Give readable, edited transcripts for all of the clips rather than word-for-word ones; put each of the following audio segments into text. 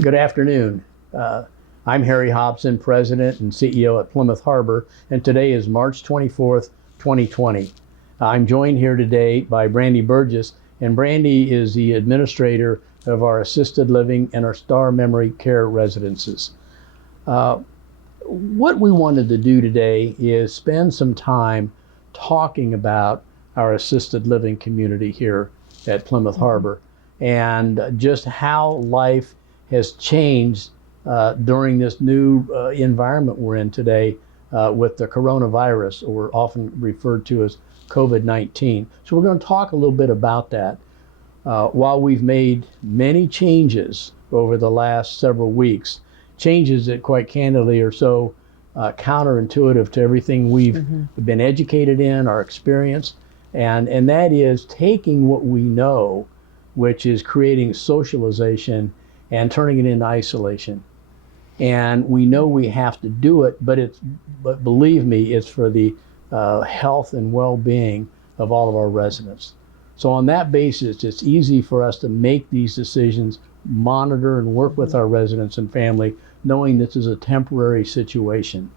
Good afternoon. I'm Harry Hobson, President and CEO at Plymouth Harbor, and today is March 24th, 2020. I'm joined here today by Brandi Burgess, and Brandi is the administrator of our assisted living and our Star Memory Care residences. What we wanted to do today is spend some time talking about our assisted living community here at Plymouth Harbor and just how life has changed during this new environment we're in today with the coronavirus, or often referred to as COVID-19. So we're going to talk a little bit about that. While we've made many changes over the last several weeks, changes that quite candidly are so counterintuitive to everything we've been educated in, our experience, and that is taking what we know, which is creating socialization and turning it into isolation. And we know we have to do it, but believe me, it's for the health and well-being of all of our residents. So on that basis, it's easy for us to make these decisions, monitor and work with our residents and family, knowing this is a temporary situation.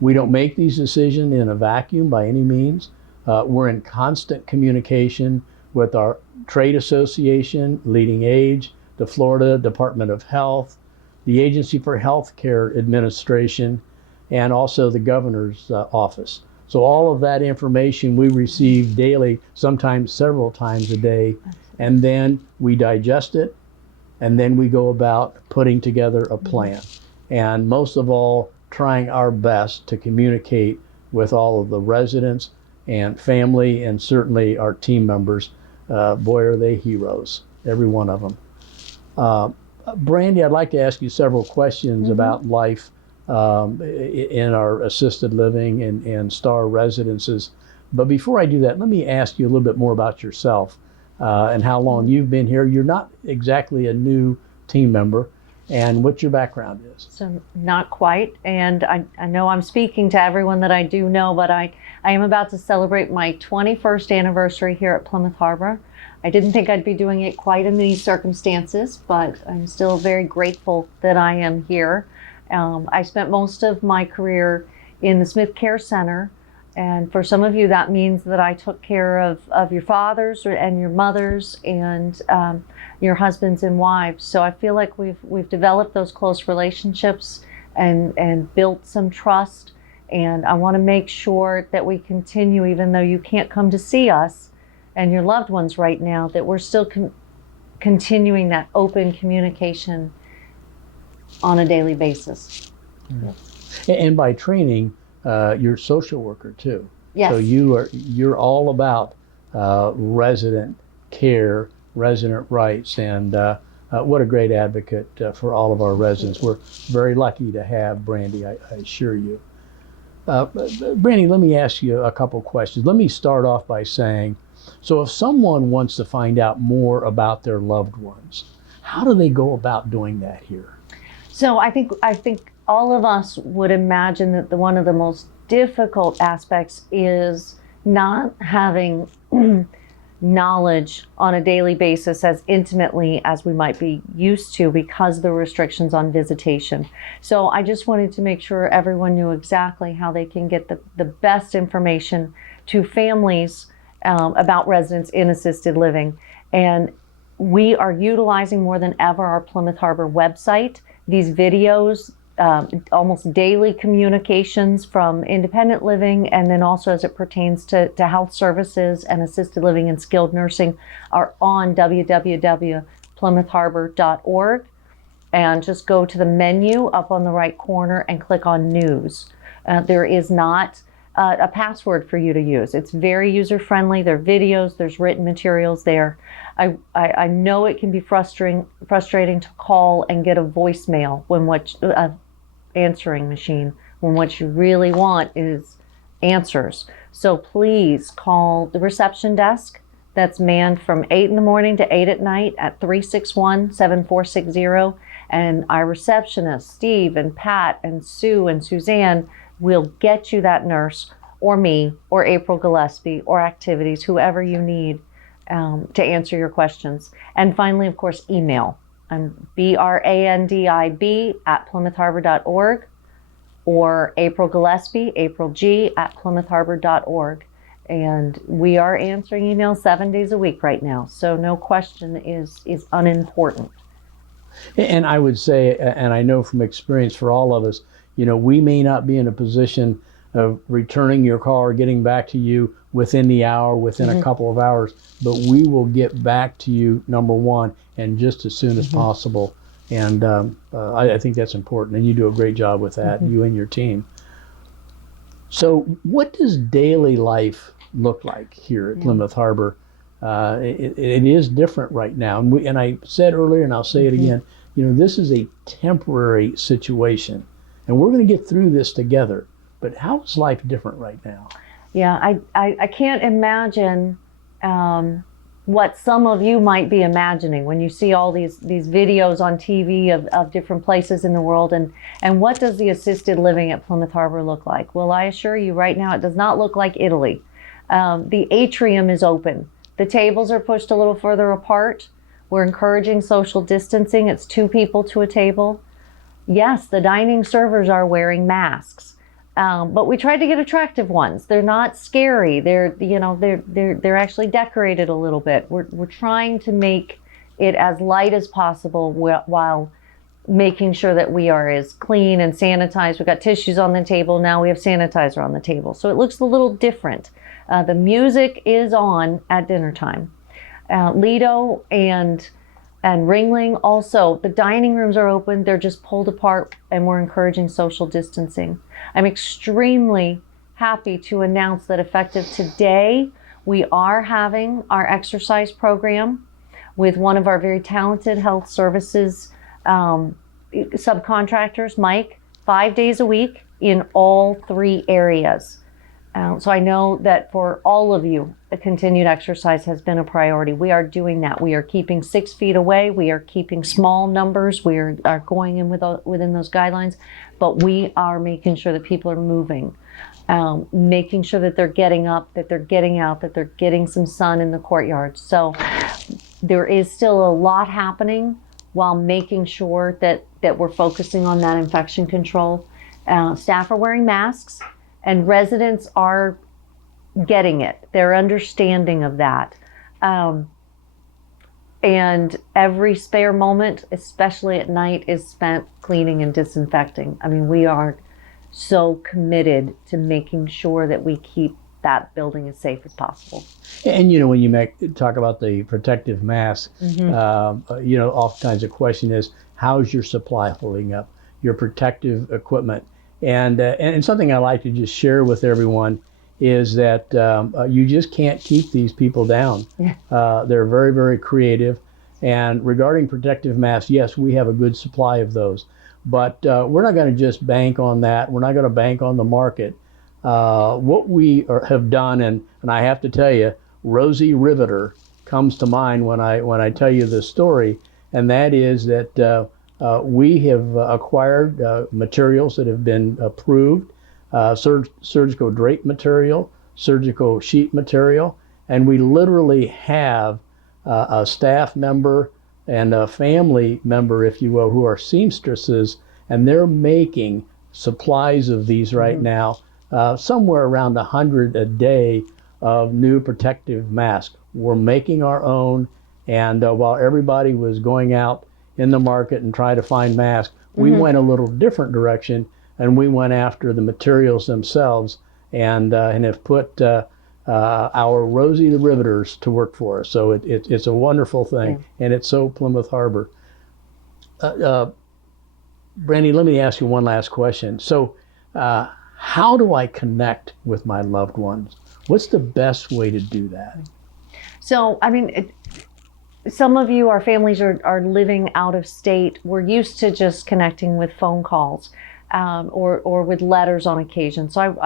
We don't make these decisions in a vacuum by any means. We're in constant communication with our trade association, Leading Age, the Florida Department of Health, the Agency for Healthcare Administration, and also the governor's office. So all of that information we receive daily, sometimes several times a day, and then we digest it, and then we go about putting together a plan. And most of all, trying our best to communicate with all of the residents and family, and certainly our team members. Boy, are they heroes, every one of them. Brandi, I'd like to ask you several questions about life in our assisted living and Star residences. But before I do that, let me ask you a little bit more about yourself and how long you've been here. You're not exactly a new team member, and what your background is. So not quite, and I know I'm speaking to everyone that I do know, but I am about to celebrate my 21st anniversary here at Plymouth Harbor. I didn't think I'd be doing it quite in these circumstances, but I'm still very grateful that I am here. I spent most of my career in the Smith Care Center, and for some of you that means that I took care of your fathers and your mothers and your husbands and wives. So I feel like we've developed those close relationships and built some trust, and I want to make sure that we continue, even though you can't come to see us and your loved ones right now, that we're still continuing that open communication on a daily basis. And by training, you're a social worker too. Yes. So you're all about resident care, resident rights, and what a great advocate for all of our residents. We're very lucky to have Brandi, I assure you. Brandi, let me ask you a couple questions. Let me start off by saying, so if someone wants to find out more about their loved ones, how do they go about doing that here? So I think all of us would imagine that one of the most difficult aspects is not having knowledge on a daily basis as intimately as we might be used to because of the restrictions on visitation. So I just wanted to make sure everyone knew exactly how they can get the best information to families about residents in assisted living. And we are utilizing more than ever our Plymouth Harbor website. These videos, almost daily communications from independent living, and then also as it pertains to health services and assisted living and skilled nursing, are on www.plymouthharbor.org. And just go to the menu up on the right corner and click on news. There is not a password for you to use. It's very user-friendly. There are videos, there's written materials there. I know it can be frustrating to call and get a voicemail when answering machine, when what you really want is answers. So please call the reception desk that's manned from 8 in the morning to 8 at night at 361-7460. And our receptionists, Steve and Pat and Sue and Suzanne, will get you that nurse, or me, or April Gillespie, or activities, whoever you need to answer your questions. And finally, of course, email. I'm Brandib at plymouthharbor.org, or April Gillespie, April G at plymouthharbor.org. And we are answering emails 7 days a week right now. So no question is unimportant. And I would say, and I know from experience for all of us, we may not be in a position of returning your call or getting back to you within the hour, within a couple of hours, but we will get back to you, number one, and just as soon as possible. And I think that's important, and you do a great job with that, you and your team. So what does daily life look like here at Plymouth Harbor? It is different right now. And I said earlier, and I'll say it again, this is a temporary situation. And we're going to get through this together. But how is life different right now? Yeah, I can't imagine what some of you might be imagining when you see all these videos on TV of different places in the world. And what does the assisted living at Plymouth Harbor look like? Well, I assure you right now, it does not look like Italy. The atrium is open. The tables are pushed a little further apart. We're encouraging social distancing. It's 2 people to a table. Yes, the dining servers are wearing masks, but we tried to get attractive ones. They're not scary. They're actually decorated a little bit. We're trying to make it as light as possible while making sure that we are as clean and sanitized. We've got tissues on the table. Now we have sanitizer on the table. So it looks a little different. The music is on at dinner time. Lido and Ringling also, the dining rooms are open. They're just pulled apart, and we're encouraging social distancing. I'm extremely happy to announce that effective today, we are having our exercise program with one of our very talented health services subcontractors, Mike, 5 days a week in all 3 areas. So I know that for all of you, the continued exercise has been a priority. We are doing that. We are keeping 6 feet away. We are keeping small numbers. We are going in within those guidelines, but we are making sure that people are moving, making sure that they're getting up, that they're getting out, that they're getting some sun in the courtyard. So there is still a lot happening while making sure that we're focusing on that infection control. Staff are wearing masks. And residents are getting it. They're understanding of that. And every spare moment, especially at night, is spent cleaning and disinfecting. I mean, we are so committed to making sure that we keep that building as safe as possible. And when you talk about the protective mask, oftentimes the question is, how's your supply holding up? Your protective equipment. And something I like to just share with everyone is that you just can't keep these people down. Yeah. They're very, very creative. And regarding protective masks, yes, we have a good supply of those. But we're not going to just bank on that. We're not going to bank on the market. What we have done, and I have to tell you, Rosie Riveter comes to mind when I tell you this story, and that is that we have acquired materials that have been approved, surgical drape material, surgical sheet material, and we literally have a staff member and a family member, if you will, who are seamstresses, and they're making supplies of these right now, somewhere around 100 a day of new protective masks. We're making our own, and while everybody was going out in the market and try to find masks, we went a little different direction, and we went after the materials themselves, and have put our Rosie the Riveters to work for us. So it's a wonderful thing, and it's so Plymouth Harbor. Brandi, let me ask you one last question. So how do I connect with my loved ones? What's the best way to do that? So, I mean, some of you, our families are living out of state. We're used to just connecting with phone calls or with letters on occasion. So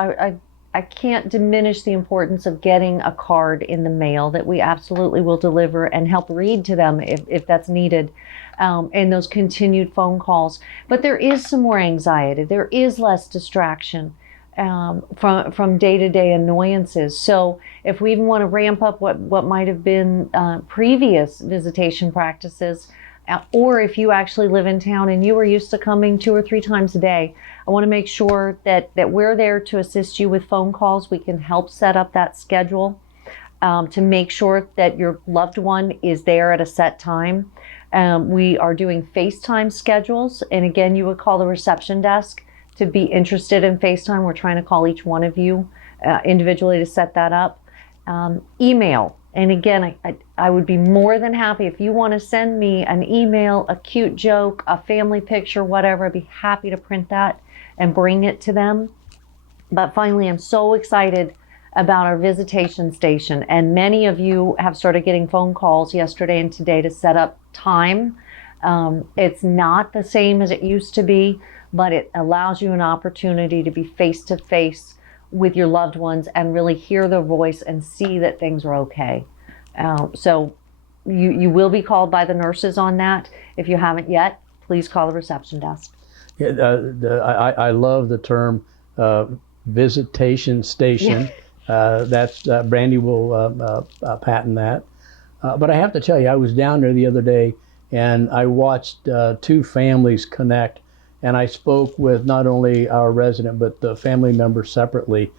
I can't diminish the importance of getting a card in the mail that we absolutely will deliver and help read to them if that's needed, and those continued phone calls. But there is some more anxiety. There is less distraction from day-to-day annoyances. So if we even want to ramp up what might have been previous visitation practices, Or if you actually live in town and you are used to coming 2 or 3 times a day, I want to make sure that we're there to assist you with phone calls. We can help set up that schedule to make sure that your loved one is there at a set time. We are doing FaceTime schedules. And again, you would call the reception desk to be interested in FaceTime. We're trying to call each one of you individually to set that up. Email. And again, I would be more than happy if you want to send me an email, a cute joke, a family picture, whatever. I'd be happy to print that and bring it to them. But finally, I'm so excited about our visitation station. And many of you have started getting phone calls yesterday and today to set up time. It's not the same as it used to be, but it allows you an opportunity to be face to face with your loved ones and really hear their voice and see that things are okay. So you will be called by the nurses on that. If you haven't yet, please call the reception desk. Yeah, I love the term visitation station. That's Brandi will patent that. But I have to tell you, I was down there the other day and I watched 2 families connect. And I spoke with not only our resident, but the family members separately.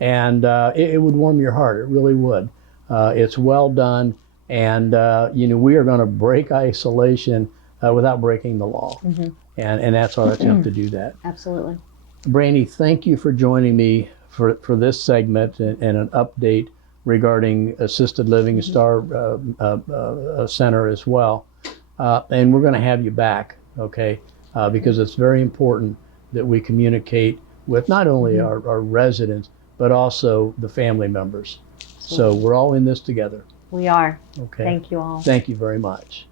And it would warm your heart. It really would. It's well done. And, we are going to break isolation without breaking the law. Mm-hmm. And that's our attempt to do that. Absolutely. Brandi, thank you for joining me for this segment and an update regarding assisted living Star Center as well. And we're going to have you back. Okay, because it's very important that we communicate with not only our residents, but also the family members. So we're all in this together. We are. Okay. Thank you all. Thank you very much.